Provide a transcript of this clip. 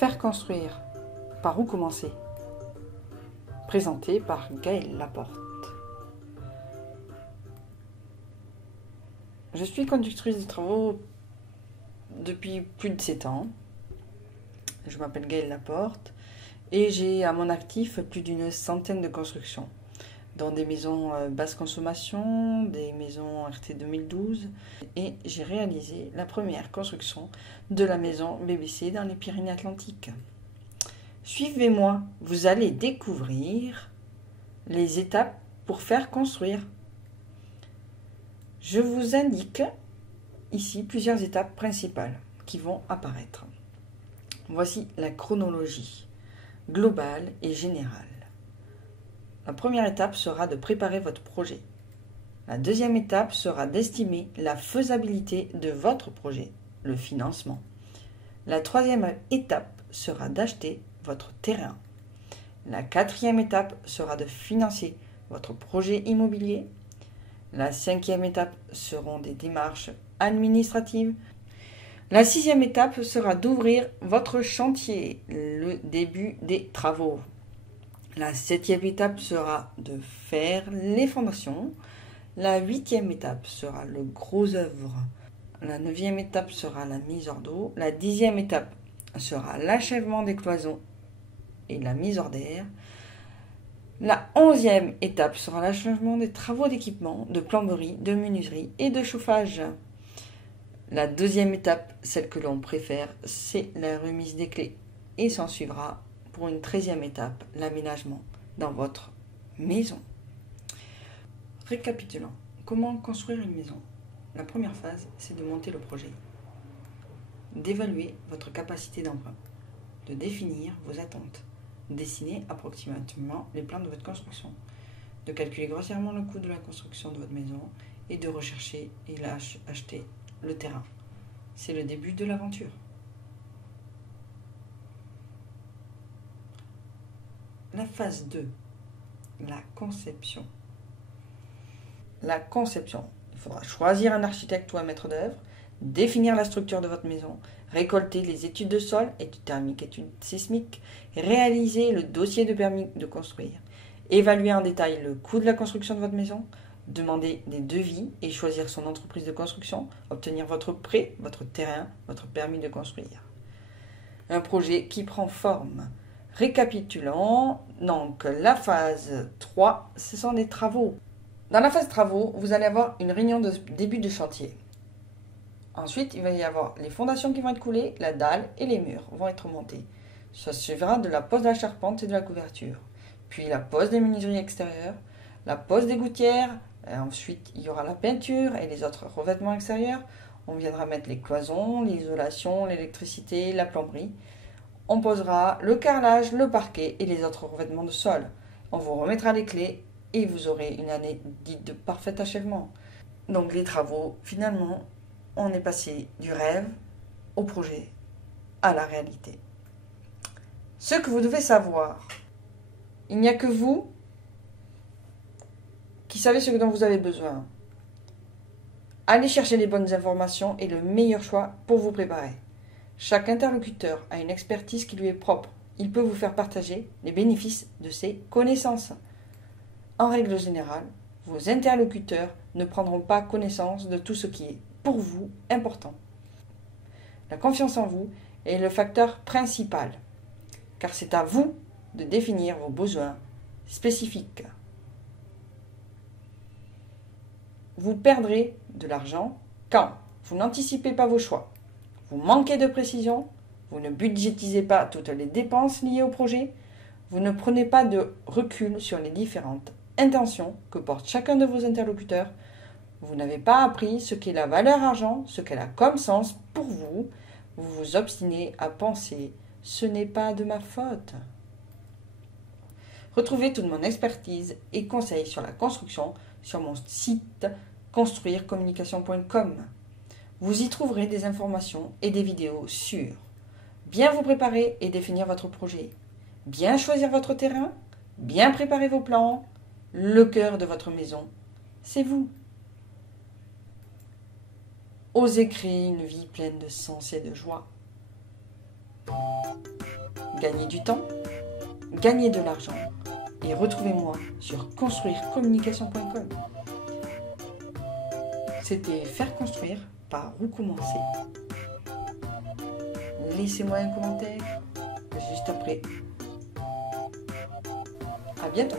faire construire. Par où commencer? Présenté par Gaëlle Laporte. Je suis conductrice de travaux depuis plus de 7 ans. Je m'appelle Gaëlle Laporte et j'ai à mon actif plus d'une centaine de constructions, dans des maisons basse consommation, des maisons RT 2012, et j'ai réalisé la première construction de la maison BBC dans les Pyrénées-Atlantiques. Suivez-moi, vous allez découvrir les étapes pour faire construire. Je vous indique ici plusieurs étapes principales qui vont apparaître. Voici la chronologie globale et générale. La première étape sera de préparer votre projet. La deuxième étape sera d'estimer la faisabilité de votre projet, le financement. La troisième étape sera d'acheter votre terrain. La quatrième étape sera de financer votre projet immobilier. La cinquième étape seront des démarches administratives. La sixième étape sera d'ouvrir votre chantier, le début des travaux. La septième étape sera de faire les fondations. La huitième étape sera le gros œuvre. La neuvième étape sera la mise hors d'eau. La dixième étape sera l'achèvement des cloisons et la mise hors d'air. La 11e étape sera l'achèvement des travaux d'équipement, de plomberie, de menuiserie et de chauffage. La deuxième étape, celle que l'on préfère, c'est la remise des clés. Et s'en suivra, pour une 13e étape, l'aménagement dans votre maison. Récapitulons, comment construire une maison? La première phase, c'est de monter le projet, d'évaluer votre capacité d'emprunt, de définir vos attentes, dessiner approximativement les plans de votre construction, de calculer grossièrement le coût de la construction de votre maison et de rechercher et acheter le terrain. C'est le début de l'aventure. La phase 2, la conception. La conception. Il faudra choisir un architecte ou un maître d'œuvre, définir la structure de votre maison, récolter les études de sol, études thermiques, études sismiques, réaliser le dossier de permis de construire, évaluer en détail le coût de la construction de votre maison, demander des devis et choisir son entreprise de construction, obtenir votre prêt, votre terrain, votre permis de construire. Un projet qui prend forme. Récapitulons, donc la phase 3, ce sont des travaux. Dans la phase travaux, vous allez avoir une réunion de début de chantier. Ensuite, il va y avoir les fondations qui vont être coulées, la dalle et les murs vont être montés. Ça suivra de la pose de la charpente et de la couverture. Puis la pose des menuiseries extérieures, la pose des gouttières. Ensuite, il y aura la peinture et les autres revêtements extérieurs. On viendra mettre les cloisons, l'isolation, l'électricité, la plomberie. On posera le carrelage, le parquet et les autres revêtements de sol. On vous remettra les clés et vous aurez une année dite de parfait achèvement. Donc les travaux, finalement, on est passé du rêve au projet, à la réalité. Ce que vous devez savoir, il n'y a que vous qui savez ce dont vous avez besoin. Allez chercher les bonnes informations et le meilleur choix pour vous préparer. Chaque interlocuteur a une expertise qui lui est propre. Il peut vous faire partager les bénéfices de ses connaissances. En règle générale, vos interlocuteurs ne prendront pas connaissance de tout ce qui est, pour vous, important. La confiance en vous est le facteur principal, car c'est à vous de définir vos besoins spécifiques. Vous perdrez de l'argent quand vous n'anticipez pas vos choix, vous manquez de précision, vous ne budgétisez pas toutes les dépenses liées au projet, vous ne prenez pas de recul sur les différentes intentions que porte chacun de vos interlocuteurs, vous n'avez pas appris ce qu'est la valeur argent, ce qu'elle a comme sens pour vous, vous vous obstinez à penser « ce n'est pas de ma faute ». Retrouvez toute mon expertise et conseils sur la construction sur mon site construirecommunication.com. Vous y trouverez des informations et des vidéos sur bien vous préparer et définir votre projet, bien choisir votre terrain, bien préparer vos plans, le cœur de votre maison, c'est vous. Osez créer une vie pleine de sens et de joie. Gagnez du temps, gagnez de l'argent et retrouvez-moi sur construirecommunication.com. C'était Faire construire par où commencer. Laissez-moi un commentaire juste après. À bientôt.